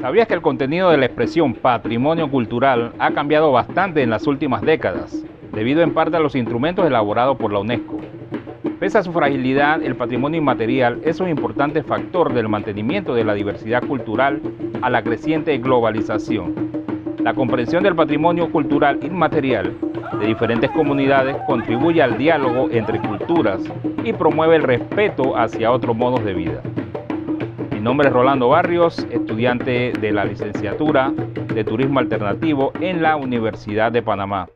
¿Sabías que el contenido de la expresión patrimonio cultural ha cambiado bastante en las últimas décadas, debido en parte a los instrumentos elaborados por la UNESCO? Pese a su fragilidad, el patrimonio inmaterial es un importante factor del mantenimiento de la diversidad cultural a la creciente globalización. La comprensión del patrimonio cultural inmaterial de diferentes comunidades contribuye al diálogo entre culturas y promueve el respeto hacia otros modos de vida. Mi nombre es Rolando Barrios, estudiante de la licenciatura de Turismo Alternativo en la Universidad de Panamá.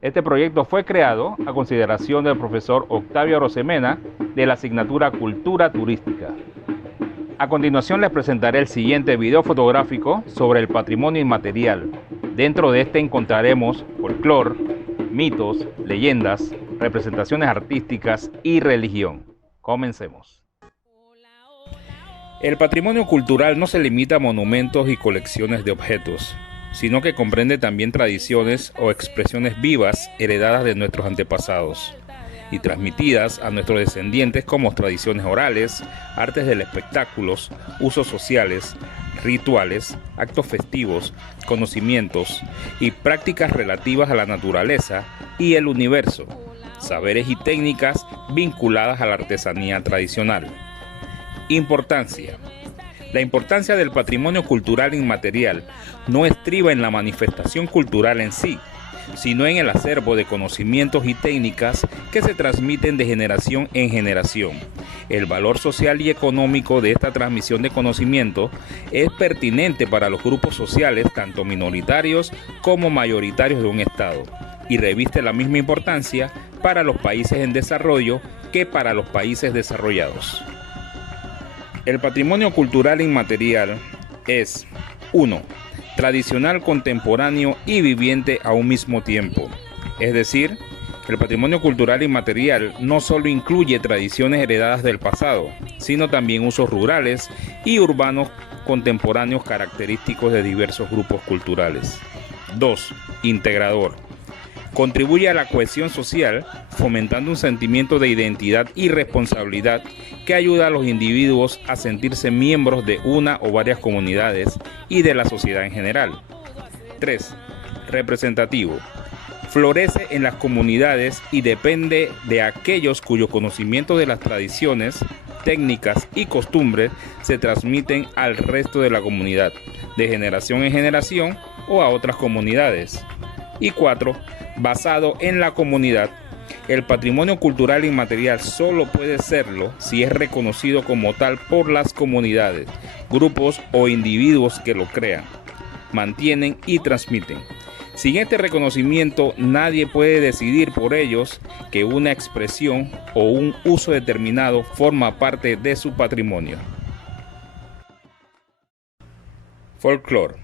Este proyecto fue creado a consideración del profesor Octavio Arosemena de la asignatura Cultura Turística. A continuación les presentaré el siguiente video fotográfico sobre el patrimonio inmaterial. Dentro de este encontraremos folclore, mitos, leyendas, representaciones artísticas y religión. Comencemos. El patrimonio cultural no se limita a monumentos y colecciones de objetos, sino que comprende también tradiciones o expresiones vivas heredadas de nuestros antepasados y transmitidas a nuestros descendientes como tradiciones orales, artes del espectáculo, usos sociales, rituales, actos festivos, conocimientos y prácticas relativas a la naturaleza y el universo, saberes y técnicas vinculadas a la artesanía tradicional. Importancia. La importancia del patrimonio cultural inmaterial no estriba en la manifestación cultural en sí, sino en el acervo de conocimientos y técnicas que se transmiten de generación en generación. El valor social y económico de esta transmisión de conocimiento es pertinente para los grupos sociales, tanto minoritarios como mayoritarios de un Estado, y reviste la misma importancia para los países en desarrollo que para los países desarrollados. El patrimonio cultural inmaterial es 1. Tradicional, contemporáneo y viviente a un mismo tiempo. Es decir, el patrimonio cultural inmaterial no solo incluye tradiciones heredadas del pasado, sino también usos rurales y urbanos contemporáneos característicos de diversos grupos culturales. 2. Integrador. Contribuye a la cohesión social, fomentando un sentimiento de identidad y responsabilidad que ayuda a los individuos a sentirse miembros de una o varias comunidades y de la sociedad en general. 3. Representativo. Florece en las comunidades y depende de aquellos cuyo conocimiento de las tradiciones, técnicas y costumbres se transmiten al resto de la comunidad, de generación en generación o a otras comunidades. Y 4. Basado en la comunidad. El patrimonio cultural inmaterial solo puede serlo si es reconocido como tal por las comunidades, grupos o individuos que lo crean, mantienen y transmiten. Sin este reconocimiento, nadie puede decidir por ellos que una expresión o un uso determinado forma parte de su patrimonio. Folclore.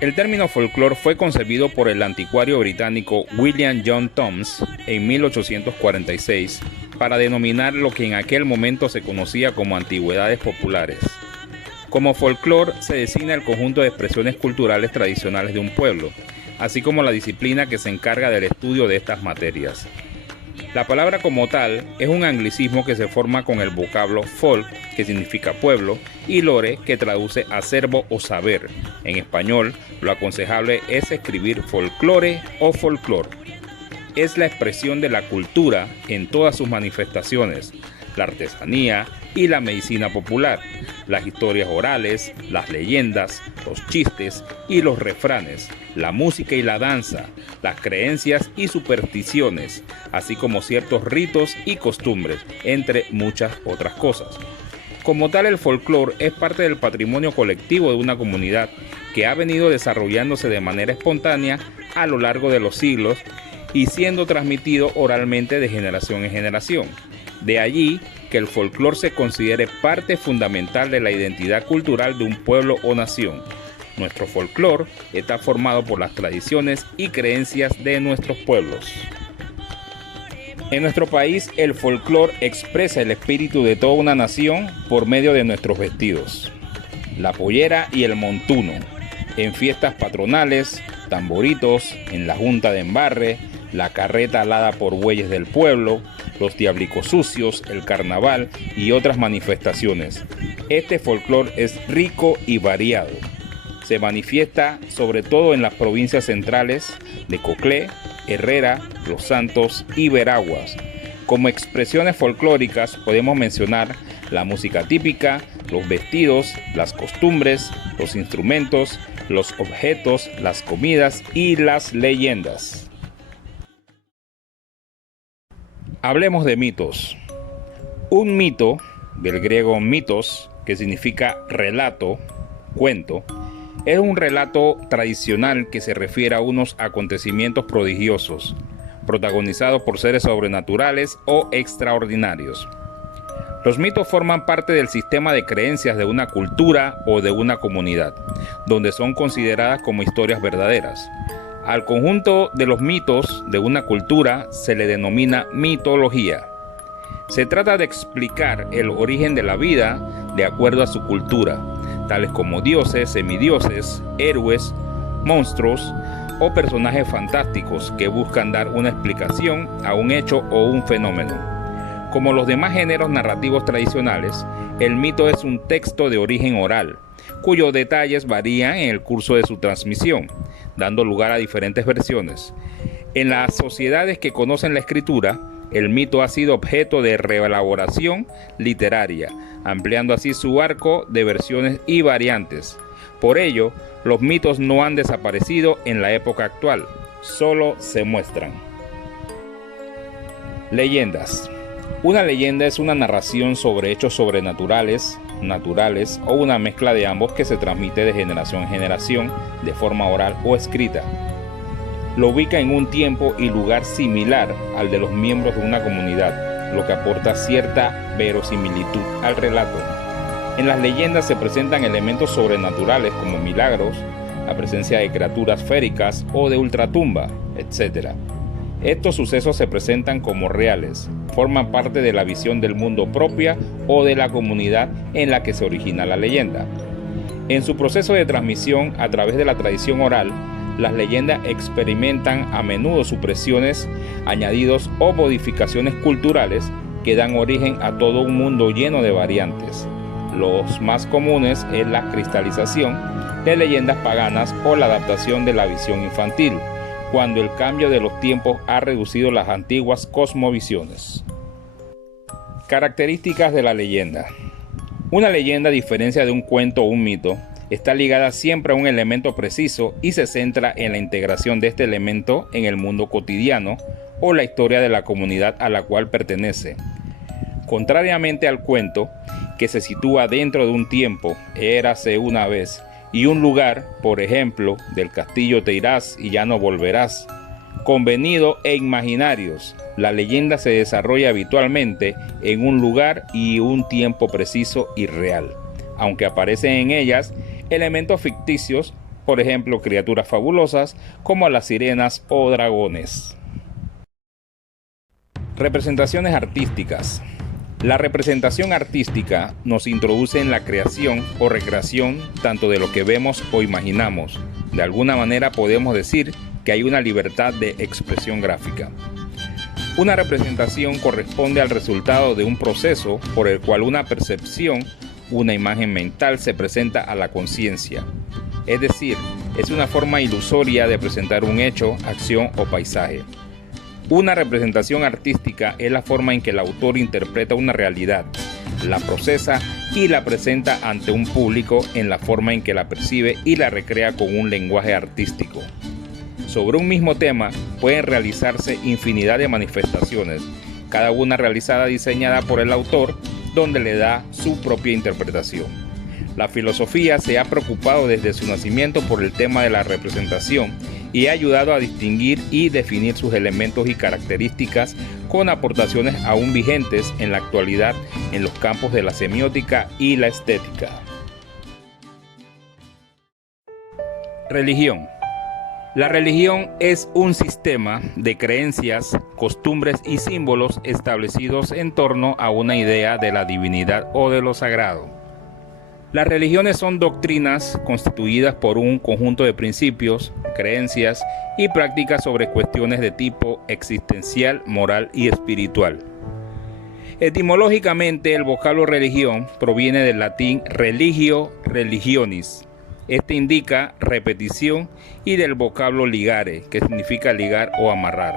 El término folclore fue concebido por el anticuario británico William John Thoms en 1846 para denominar lo que en aquel momento se conocía como antigüedades populares. Como folclore se designa el conjunto de expresiones culturales tradicionales de un pueblo, así como la disciplina que se encarga del estudio de estas materias. La palabra como tal es un anglicismo que se forma con el vocablo folk, que significa pueblo, y lore, que traduce acervo o saber. En español, lo aconsejable es escribir folclore o folclor. Es la expresión de la cultura en todas sus manifestaciones, la artesanía y la medicina popular, las historias orales, las leyendas, los chistes y los refranes, la música y la danza, las creencias y supersticiones, así como ciertos ritos y costumbres, entre muchas otras cosas. Como tal, el folclore es parte del patrimonio colectivo de una comunidad que ha venido desarrollándose de manera espontánea a lo largo de los siglos y siendo transmitido oralmente de generación en generación. De allí que el folclore se considere parte fundamental de la identidad cultural de un pueblo o nación. Nuestro folclore está formado por las tradiciones y creencias de nuestros pueblos. En nuestro país, el folclore expresa el espíritu de toda una nación por medio de nuestros vestidos. La pollera y el montuno, en fiestas patronales, tamboritos, en la junta de embarre, la carreta alada por bueyes del pueblo, los diablicos sucios, el carnaval y otras manifestaciones. Este folclore es rico y variado. Se manifiesta sobre todo en las provincias centrales de Coclé, Herrera, Los Santos y Veraguas. Como expresiones folclóricas podemos mencionar la música típica, los vestidos, las costumbres, los instrumentos, los objetos, las comidas y las leyendas. Hablemos de mitos. Un mito, del griego mitos, que significa relato, cuento, es un relato tradicional que se refiere a unos acontecimientos prodigiosos, protagonizados por seres sobrenaturales o extraordinarios. Los mitos forman parte del sistema de creencias de una cultura o de una comunidad, donde son consideradas como historias verdaderas. Al conjunto de los mitos de una cultura se le denomina mitología. Se trata de explicar el origen de la vida de acuerdo a su cultura, tales como dioses, semidioses, héroes, monstruos o personajes fantásticos que buscan dar una explicación a un hecho o un fenómeno. Como los demás géneros narrativos tradicionales, el mito es un texto de origen oral, cuyos detalles varían en el curso de su transmisión, dando lugar a diferentes versiones. En las sociedades que conocen la escritura, el mito ha sido objeto de reelaboración literaria, ampliando así su arco de versiones y variantes. Por ello, los mitos no han desaparecido en la época actual, solo se muestran. Leyendas. Una leyenda es una narración sobre hechos sobrenaturales, naturales o una mezcla de ambos que se transmite de generación en generación de forma oral o escrita. Lo ubica en un tiempo y lugar similar al de los miembros de una comunidad, lo que aporta cierta verosimilitud al relato. En las leyendas se presentan elementos sobrenaturales como milagros, la presencia de criaturas féricas o de ultratumba, etc. Estos sucesos se presentan como reales, forman parte de la visión del mundo propia o de la comunidad en la que se origina la leyenda. En su proceso de transmisión a través de la tradición oral, las leyendas experimentan a menudo supresiones, añadidos o modificaciones culturales que dan origen a todo un mundo lleno de variantes. Los más comunes es la cristalización de leyendas paganas o la adaptación de la visión infantil, cuando el cambio de los tiempos ha reducido las antiguas cosmovisiones. Características de la leyenda. Una leyenda, a diferencia de un cuento o un mito, está ligada siempre a un elemento preciso y se centra en la integración de este elemento en el mundo cotidiano o la historia de la comunidad a la cual pertenece. Contrariamente al cuento, que se sitúa dentro de un tiempo, érase una vez, y un lugar, por ejemplo, del castillo te irás y ya no volverás, convenido e imaginarios, la leyenda se desarrolla habitualmente en un lugar y un tiempo preciso y real, aunque aparecen en ellas elementos ficticios, por ejemplo, criaturas fabulosas como las sirenas o dragones. Representaciones artísticas. La representación artística nos introduce en la creación o recreación tanto de lo que vemos o imaginamos. De alguna manera podemos decir que hay una libertad de expresión gráfica. Una representación corresponde al resultado de un proceso por el cual una percepción, una imagen mental se presenta a la conciencia. Es decir, es una forma ilusoria de presentar un hecho, acción o paisaje. Una representación artística es la forma en que el autor interpreta una realidad, la procesa y la presenta ante un público en la forma en que la percibe y la recrea con un lenguaje artístico. Sobre un mismo tema pueden realizarse infinidad de manifestaciones, cada una realizada diseñada por el autor, donde le da su propia interpretación. La filosofía se ha preocupado desde su nacimiento por el tema de la representación y ha ayudado a distinguir y definir sus elementos y características con aportaciones aún vigentes en la actualidad en los campos de la semiótica y la estética. Religión. La religión es un sistema de creencias, costumbres y símbolos establecidos en torno a una idea de la divinidad o de lo sagrado. Las religiones son doctrinas constituidas por un conjunto de principios, creencias y prácticas sobre cuestiones de tipo existencial, moral y espiritual. Etimológicamente, el vocablo religión proviene del latín religio, religionis. Este indica repetición y del vocablo ligare, que significa ligar o amarrar.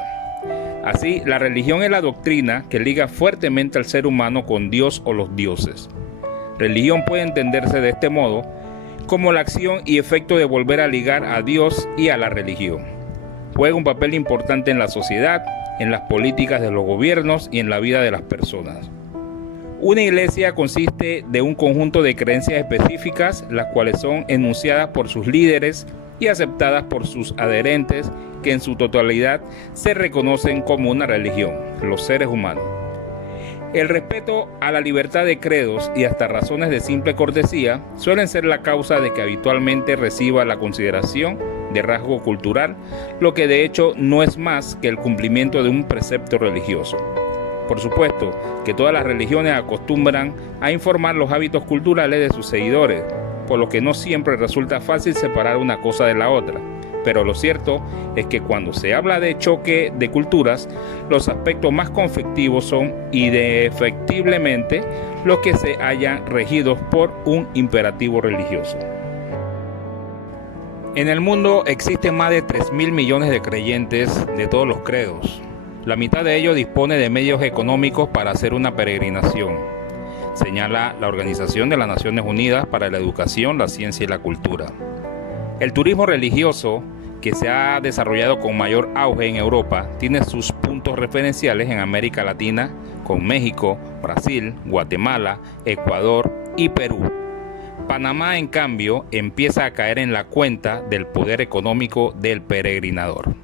Así, la religión es la doctrina que liga fuertemente al ser humano con Dios o los dioses. Religión puede entenderse de este modo como la acción y efecto de volver a ligar a Dios y a la religión. Juega un papel importante en la sociedad, en las políticas de los gobiernos y en la vida de las personas. Una iglesia consiste de un conjunto de creencias específicas, las cuales son enunciadas por sus líderes y aceptadas por sus adherentes, que en su totalidad se reconocen como una religión, los seres humanos. El respeto a la libertad de credos y hasta razones de simple cortesía suelen ser la causa de que habitualmente reciba la consideración de rasgo cultural, lo que de hecho no es más que el cumplimiento de un precepto religioso. Por supuesto que todas las religiones acostumbran a informar los hábitos culturales de sus seguidores, por lo que no siempre resulta fácil separar una cosa de la otra. Pero lo cierto es que cuando se habla de choque de culturas, los aspectos más conflictivos son indefectiblemente los que se hallan regidos por un imperativo religioso. En el mundo existen más de 3.000 millones de creyentes de todos los credos. La mitad de ellos dispone de medios económicos para hacer una peregrinación, señala la Organización de las Naciones Unidas para la Educación, la Ciencia y la Cultura. El turismo religioso, que se ha desarrollado con mayor auge en Europa, tiene sus puntos referenciales en América Latina, con México, Brasil, Guatemala, Ecuador y Perú. Panamá, en cambio, empieza a caer en la cuenta del poder económico del peregrinador.